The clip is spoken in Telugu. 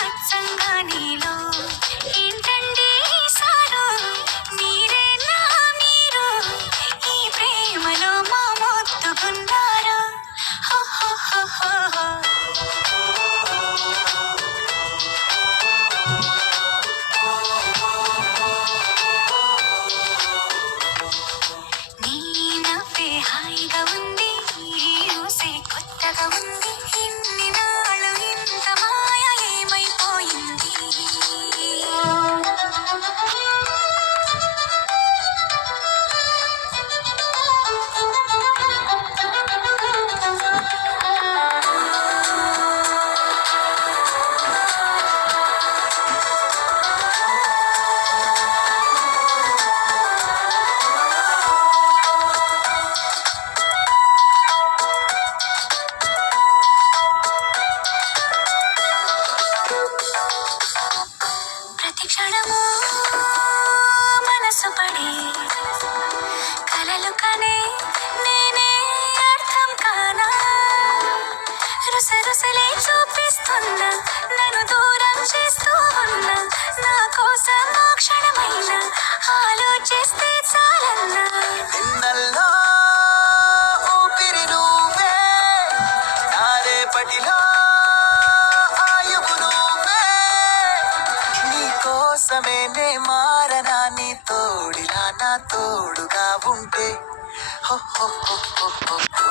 అచ్చంగా నీలో ఏంటండి సారు మీరేనా మీరు ఈ ప్రేమలో మా మొత్తుకున్నారా హో హో హో హో హో. నీ నవ్వే హాయిగా ఉంది ఈ ఊసే కొత్తగా ఉంది ఇన్ని నాళ్ళు ఇంత మాయ ఏమైపోయింది. ప్రతి క్షణము మనసు పడే కలలు కనే నేనే అర్థం కానా రుసరుసలే చూపిస్తున్నా నన్ను దూరం చేస్తూ ఉన్నా నా కోసం ఆ క్షణమైన ఆలోచిస్తే చాలన్నా. నిన్నల్లో ఊపిరి నువ్వే నా రేపటిలో ఆయువు నువ్వే నీ కోసమే నే మారనా నీ తోడిలా నా తోడుగా ఉంటే హో హో హో హో హో.